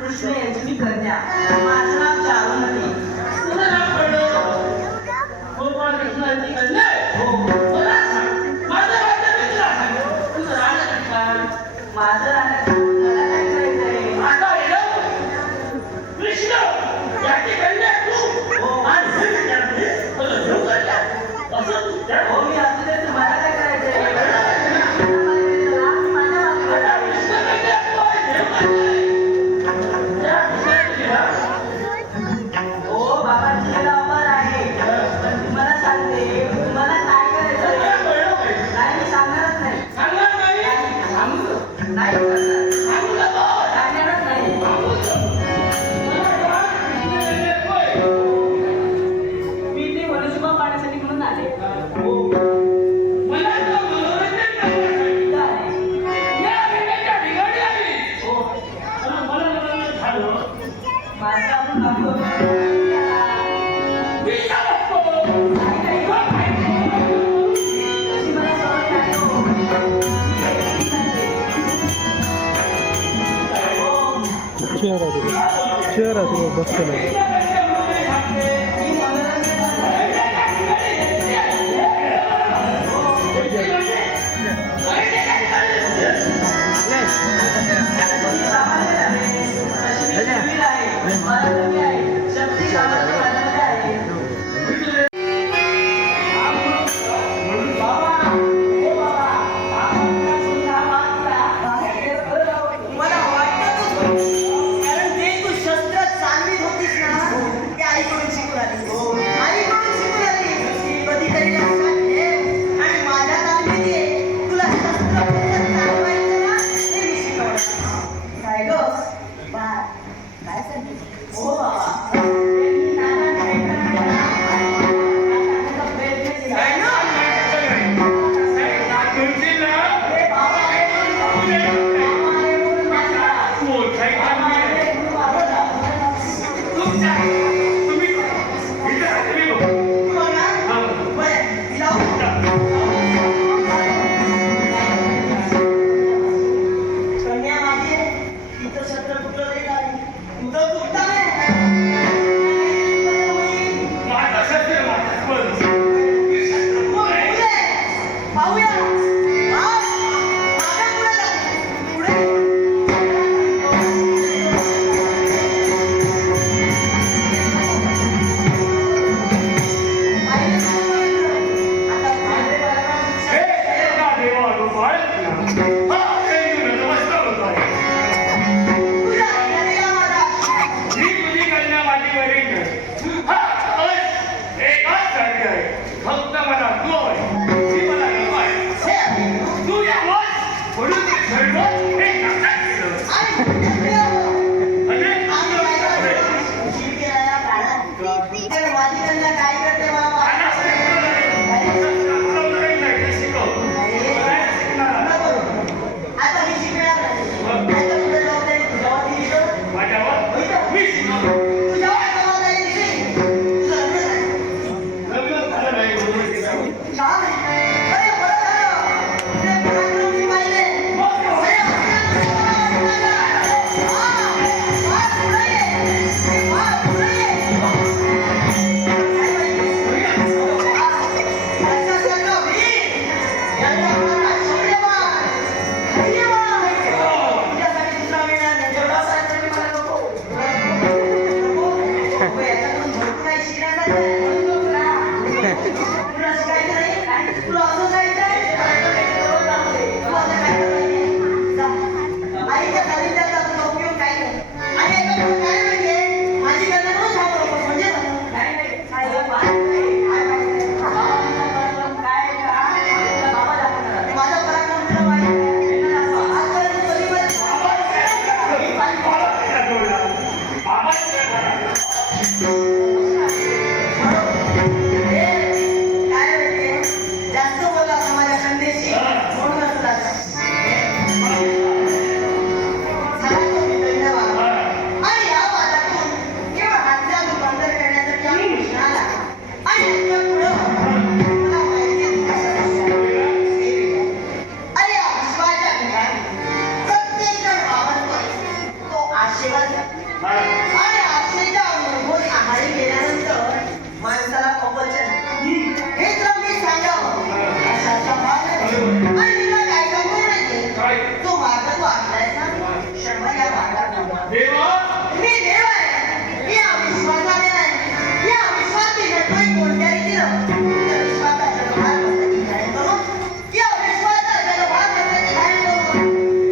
कृष्ण यांची मी कन्या, माझं नाव चारुमती. तुझं नाव कळलं? गोपाळ कृष्ण यांची कन्या. हो, मला सांग. माझं राज्य मी तुला सांगतो. तुझं राहणं काय? माझं राहणं मला काय करायचंय? आता कृष्ण याची कन्या तू. हो, आणि हो मी असू दे, तुम्हाला काय करायचंय? चेहरा बसतो फक्त मला तू बरोबर. आणि तुला काय सांगू माहितीये? काय? तो माझा तू ऐकलायस ना? क्षणभर या भागात नव्हता. देवा मी देव आहे. या विश्वासाने नाही. या विश्वास दिसतोय कोणत्या रीतीनं? त्या विश्वासाच्या लोभात बसण्याची घाई करून, या विश्वासाच्या लोभात बसण्याची घाई करून,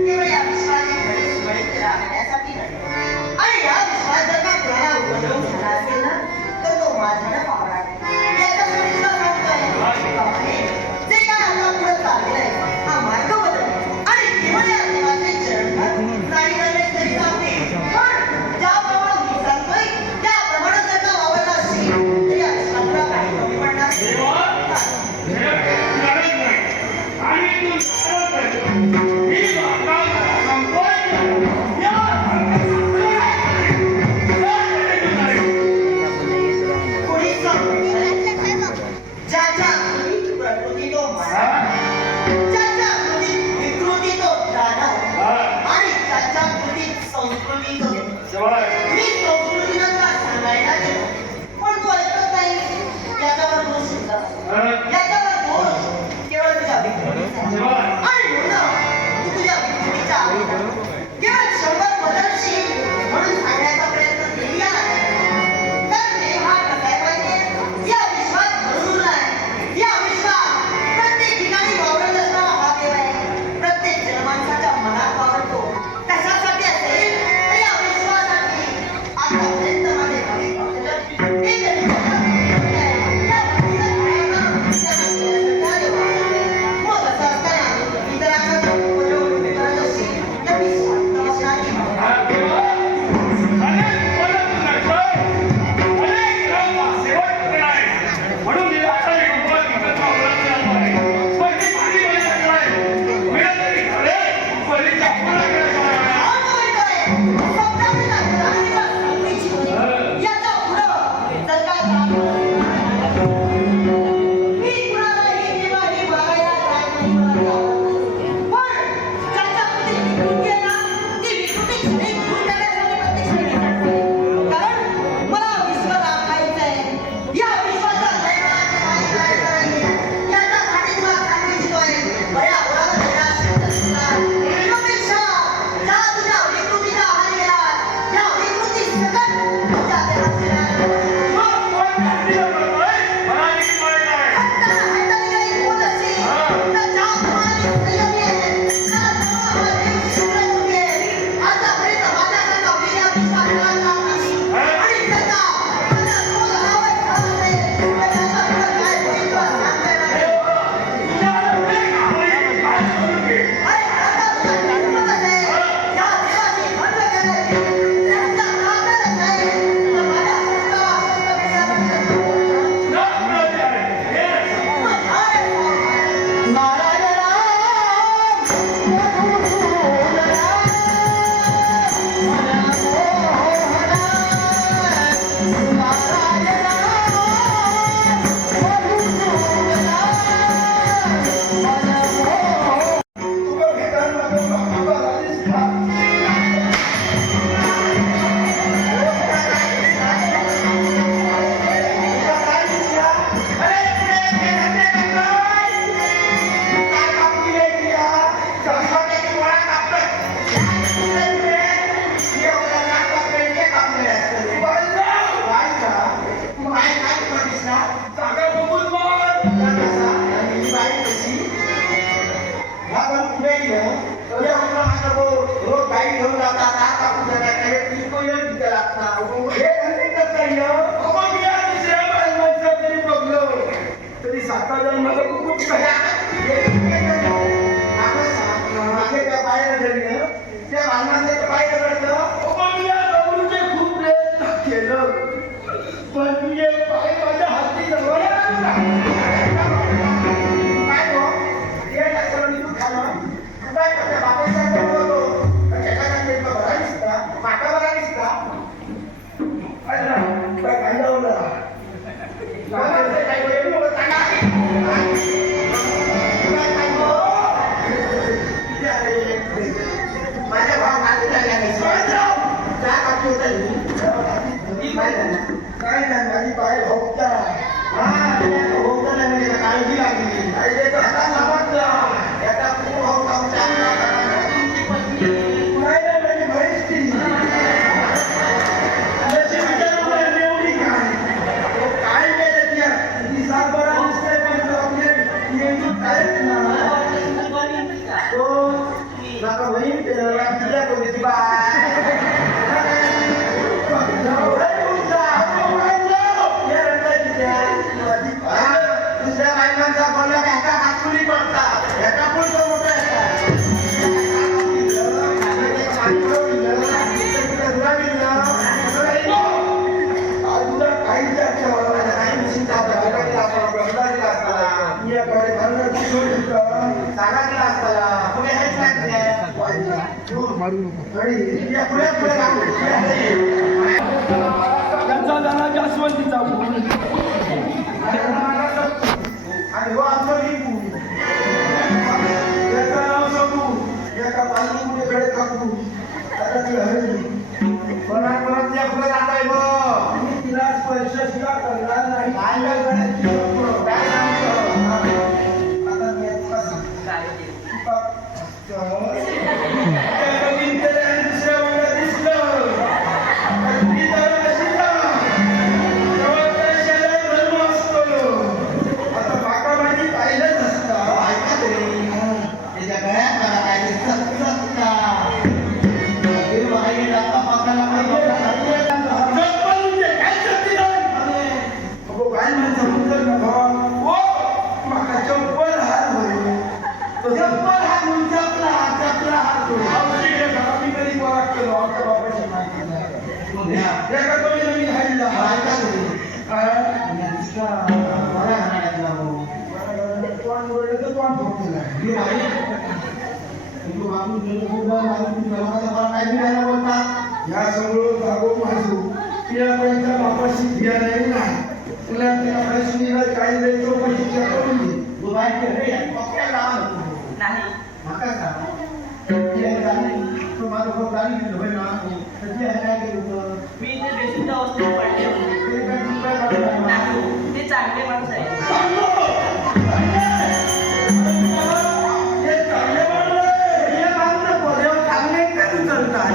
केवळ या विश्वासाची घडी सुरळीत राखण्यासाठी नाही. आणि या विश्वास जर का कुणाला उपद्रव झाला असेल ना, तर तो माझ्यानं पावला. याच्यासाठी तुला सांगतोय, बाबाने, जे काय आता पुढे चाललेलं आहे, आहेत ना. मला वाटलं तुम्ही बरी होती का? कोण? तुम्ही. नका बहीण ते तुझ्या कोणीची बाय. दुसऱ्या बायकांचा बोलला एका हातकुली पडतात एका पुढचं मोठं त्यांचा झाला जास्वंदीचा फूल आणि हो आमचं लिंबू याचं नाव सबू एका बाललिंबूकडे कापू आता ती हरली परत परत त्या पुढे जाताय बघ मी तिला स्पर्श सुद्धा करणार नाही काय काय करायचं काय सांगतो आता मी तुला सांगतो काय ते? दुसऱ्या वेळेला दिसलं ती तर अशी ना तेव्हा पैशाला धर्म असतो आता बाका माझी पाहिलं नसतं ऐका तरी त्याच्या गळ्यात मला काय सत्ता काय म्हणतो चप्पल हात होईल चप्पल हात म्हणून चपला हात मी कधी वरात केलो आमच्या बाबाची माहिती एका कमी नवीन हायला ऐका कोण बोललं तर कोण ठोकलेला या सगळं जागो माझू तिला पैसा बापाशी धिया नाही ना तुला तिला पैसे काही नाही चौकशी करून दे तू बाहेर नाही. माका सांग तू माझं खूप गाडी घेतलं होय ना त्याची आहे काय केलं होतं मी इथे बेशुद्ध अवस्थेत पडले होते. ते काय तुला काय झालं? नाही, ते चांगले माणसं आहेत. हे चांगले माणूस आहे. हे माणसं पदेवर चांगले का तू चालताय?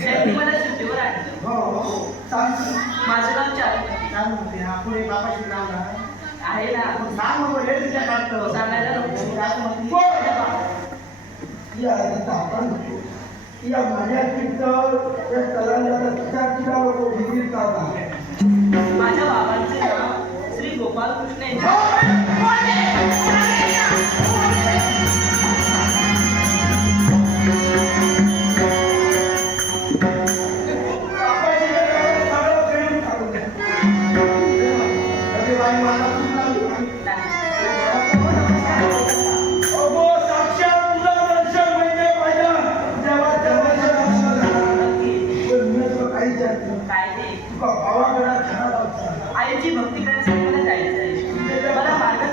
त्यांनी मला शुद्धीवर आणलं. हो सांग माझं नाव चारू काय म्हणते हा पुढे बापाशी नाव ना आहे ना. सांग मग हे तुझ्या काढतो सांगायला नको. काय म्हणते या तिथं आपण या माझ्या तिथं त्या कलांना तिला लोक डिग्री करतात माझ्या बाबांचे नाव श्री गोपाल कृष्ण यांचे. काय ते? आईची भक्ती करण्यासाठी मला जायचं आहे. मला मार्ग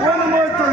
कोण बोलतो